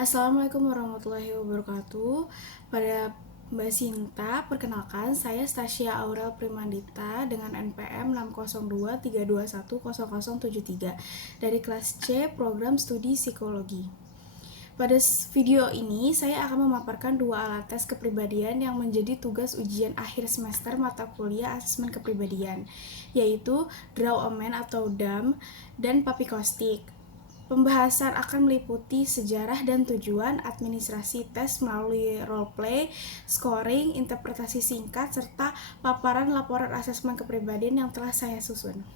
Assalamualaikum warahmatullahi wabarakatuh. Pada Mbak Sinta, perkenalkan saya Stasia Aurel Primandita dengan NPM 60232100073 dari kelas C Program Studi Psikologi. Pada video ini, saya akan memaparkan dua alat tes kepribadian yang menjadi tugas ujian akhir semester mata kuliah asesmen kepribadian, yaitu Draw a Man atau DAM dan Papikostik. Pembahasan akan meliputi sejarah dan tujuan, administrasi tes melalui role-play, scoring, interpretasi singkat, serta paparan laporan asesmen kepribadian yang telah saya susun.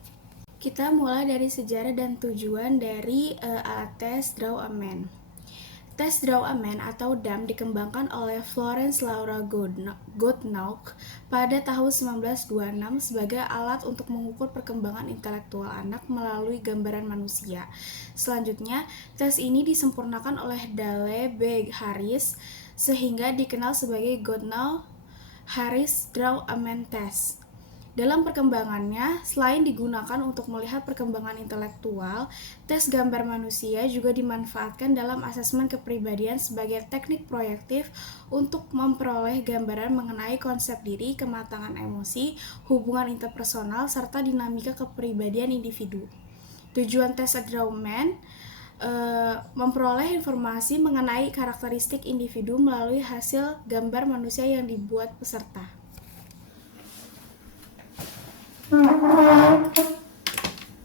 Kita mulai dari sejarah dan tujuan dari alat tes Draw a Man. Tes Draw a Man atau DAM dikembangkan oleh Florence Laura Goodenough pada tahun 1926 sebagai alat untuk mengukur perkembangan intelektual anak melalui gambaran manusia. Selanjutnya, tes ini disempurnakan oleh Dale B. Harris sehingga dikenal sebagai Goodenough-Harris Draw a Man Test. Dalam perkembangannya, selain digunakan untuk melihat perkembangan intelektual, tes gambar manusia juga dimanfaatkan dalam asesmen kepribadian sebagai teknik proyektif untuk memperoleh gambaran mengenai konsep diri, kematangan emosi, hubungan interpersonal, serta dinamika kepribadian individu. Tujuan tes Draw a Man memperoleh informasi mengenai karakteristik individu melalui hasil gambar manusia yang dibuat peserta.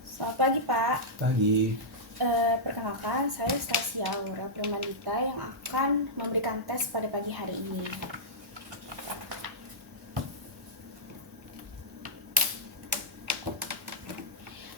Selamat pagi, Pak. Pagi. Perkenalkan, saya Stasia Aura Primandita yang akan memberikan tes pada pagi hari ini.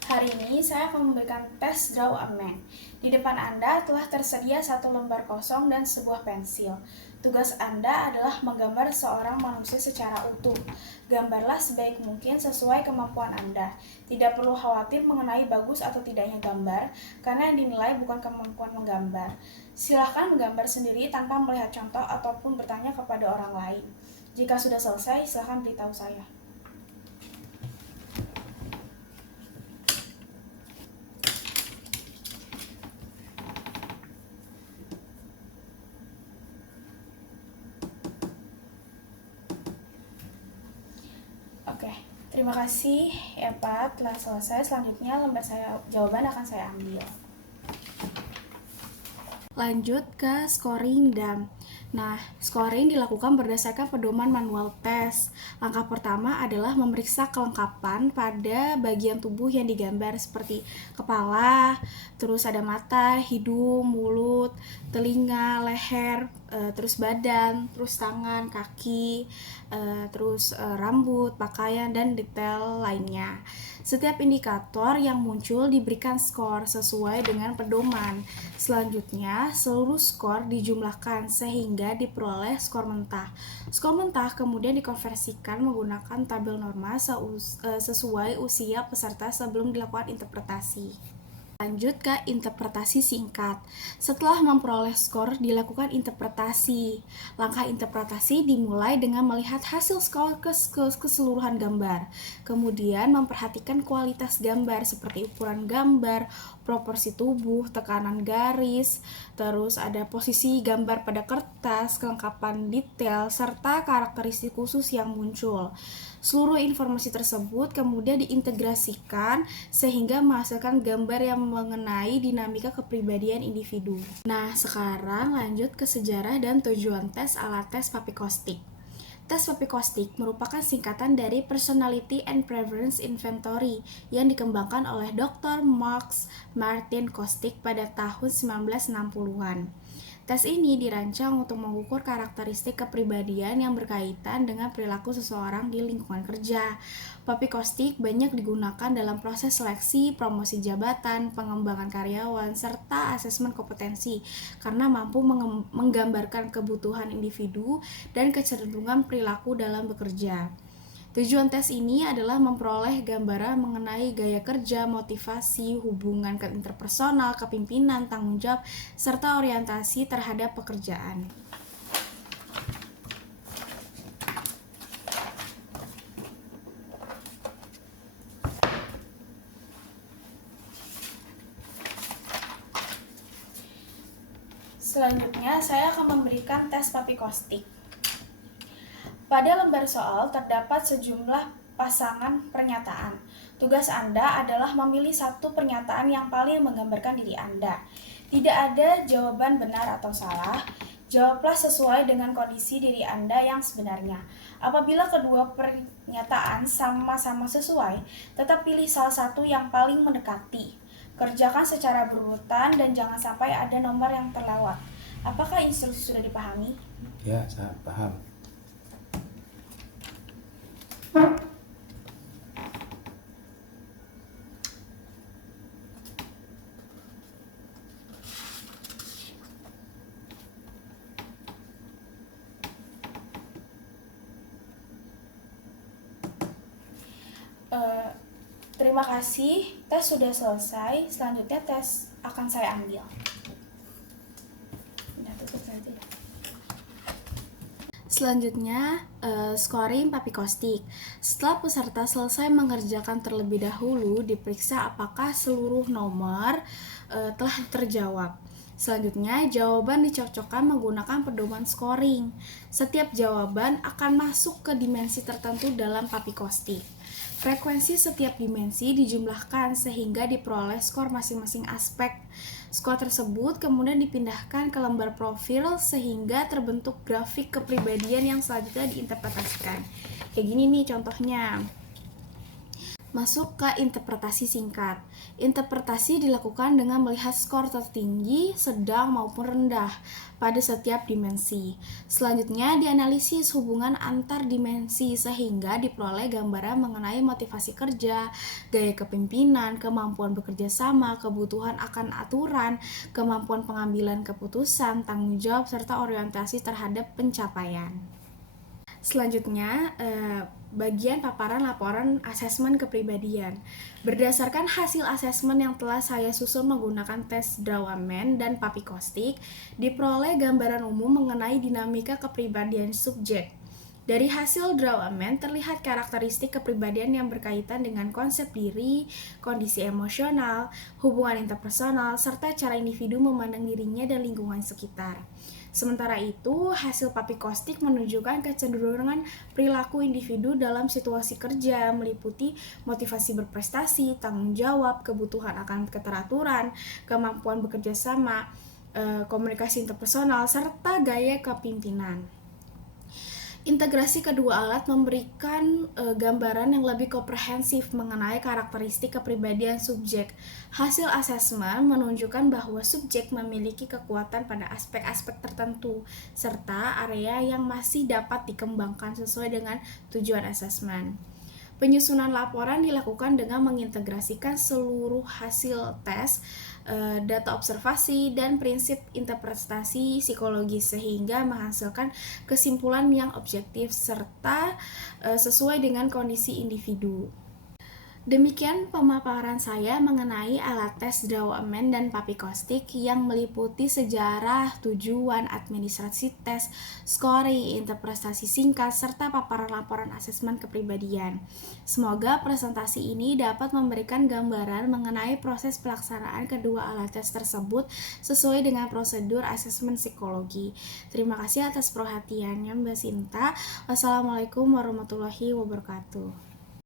Hari ini saya akan memberikan tes Draw a Man. Di depan Anda telah tersedia satu lembar kosong dan sebuah pensil. Tugas Anda adalah menggambar seorang manusia secara utuh. Gambarlah sebaik mungkin sesuai kemampuan Anda. Tidak perlu khawatir mengenai bagus atau tidaknya gambar, karena yang dinilai bukan kemampuan menggambar. Silakan menggambar sendiri tanpa melihat contoh ataupun bertanya kepada orang lain. Jika sudah selesai, silakan beritahu saya. Oke, terima kasih ya Pak, telah selesai. Selanjutnya lembar jawaban akan saya ambil. Lanjut ke scoring DAM. Nah, scoring dilakukan berdasarkan pedoman manual tes. Langkah pertama adalah memeriksa kelengkapan pada bagian tubuh yang digambar seperti kepala, terus ada mata, hidung, mulut, telinga, leher, terus badan, terus tangan, kaki, terus rambut, pakaian, dan detail lainnya. Setiap indikator yang muncul diberikan skor sesuai dengan pedoman. Selanjutnya, seluruh skor dijumlahkan sehingga diperoleh skor mentah. Skor mentah kemudian dikonversikan menggunakan tabel norma sesuai usia peserta sebelum dilakukan interpretasi. Lanjut ke interpretasi singkat. Setelah memperoleh skor, dilakukan interpretasi. Langkah interpretasi dimulai dengan melihat hasil skor keseluruhan gambar. Kemudian memperhatikan kualitas gambar seperti ukuran gambar, proporsi tubuh, tekanan garis, terus ada posisi gambar pada kertas, kelengkapan detail, serta karakteristik khusus yang muncul. Seluruh informasi tersebut kemudian diintegrasikan sehingga menghasilkan gambar yang mengenai dinamika kepribadian individu. Nah, sekarang lanjut ke sejarah dan tujuan tes alat tes Papikostik. Tes Papikostik merupakan singkatan dari Personality and Preference Inventory yang dikembangkan oleh Dr. Max Martin Kostick pada tahun 1960-an. Tes ini dirancang untuk mengukur karakteristik kepribadian yang berkaitan dengan perilaku seseorang di lingkungan kerja. Papikostik banyak digunakan dalam proses seleksi, promosi jabatan, pengembangan karyawan, serta asesmen kompetensi karena mampu menggambarkan kebutuhan individu dan kecenderungan perilaku dalam bekerja. Tujuan tes ini adalah memperoleh gambaran mengenai gaya kerja, motivasi, hubungan interpersonal, kepemimpinan, tanggung jawab, serta orientasi terhadap pekerjaan. Selanjutnya, saya akan memberikan tes papikostik. Pada lembar soal terdapat sejumlah pasangan pernyataan. Tugas Anda adalah memilih satu pernyataan yang paling menggambarkan diri Anda. Tidak ada jawaban benar atau salah. Jawablah sesuai dengan kondisi diri Anda yang sebenarnya. Apabila kedua pernyataan sama-sama sesuai, tetap pilih salah satu yang paling mendekati. Kerjakan secara berurutan dan jangan sampai ada nomor yang terlewat. Apakah instruksi sudah dipahami? Ya, saya paham. Terima kasih, tes sudah selesai. Selanjutnya tes akan saya ambil. Selanjutnya, scoring papikostik. Setelah peserta selesai mengerjakan terlebih dahulu, diperiksa apakah seluruh nomor telah terjawab. Selanjutnya, jawaban dicocokkan menggunakan pedoman scoring. Setiap jawaban akan masuk ke dimensi tertentu dalam papikostik. Frekuensi setiap dimensi dijumlahkan sehingga diperoleh skor masing-masing aspek. Skor tersebut kemudian dipindahkan ke lembar profil sehingga terbentuk grafik kepribadian yang selanjutnya diinterpretasikan. Kayak gini nih contohnya. Masuk ke interpretasi singkat. Interpretasi dilakukan dengan melihat skor tertinggi, sedang maupun rendah pada setiap dimensi. Selanjutnya dianalisis hubungan antar dimensi sehingga diperoleh gambaran mengenai motivasi kerja, gaya kepemimpinan, kemampuan bekerja sama, kebutuhan akan aturan, kemampuan pengambilan keputusan, tanggung jawab, serta orientasi terhadap pencapaian. Selanjutnya, bagian paparan laporan asesmen kepribadian. Berdasarkan hasil asesmen yang telah saya susun menggunakan tes Draw-Amen dan papikostik, diperoleh gambaran umum mengenai dinamika kepribadian subjek. Dari hasil Draw-Amen terlihat karakteristik kepribadian yang berkaitan dengan konsep diri, kondisi emosional, hubungan interpersonal, serta cara individu memandang dirinya dan lingkungan sekitar. Sementara itu, hasil papikostik menunjukkan kecenderungan perilaku individu dalam situasi kerja, meliputi motivasi berprestasi, tanggung jawab, kebutuhan akan keteraturan, kemampuan bekerja sama, komunikasi interpersonal, serta gaya kepemimpinan. Integrasi kedua alat memberikan gambaran yang lebih komprehensif mengenai karakteristik kepribadian subjek. Hasil asesmen menunjukkan bahwa subjek memiliki kekuatan pada aspek-aspek tertentu, serta area yang masih dapat dikembangkan sesuai dengan tujuan asesmen. Penyusunan laporan dilakukan dengan mengintegrasikan seluruh hasil tes, data observasi, dan prinsip interpretasi psikologis sehingga menghasilkan kesimpulan yang objektif serta sesuai dengan kondisi individu. Demikian pemaparan saya mengenai alat tes Draw-Amen dan papikostik yang meliputi sejarah, tujuan, administrasi tes, scoring, interpretasi singkat, serta paparan laporan asesmen kepribadian. Semoga presentasi ini dapat memberikan gambaran mengenai proses pelaksanaan kedua alat tes tersebut sesuai dengan prosedur asesmen psikologi. Terima kasih atas perhatiannya Mbak Sinta. Wassalamualaikum warahmatullahi wabarakatuh.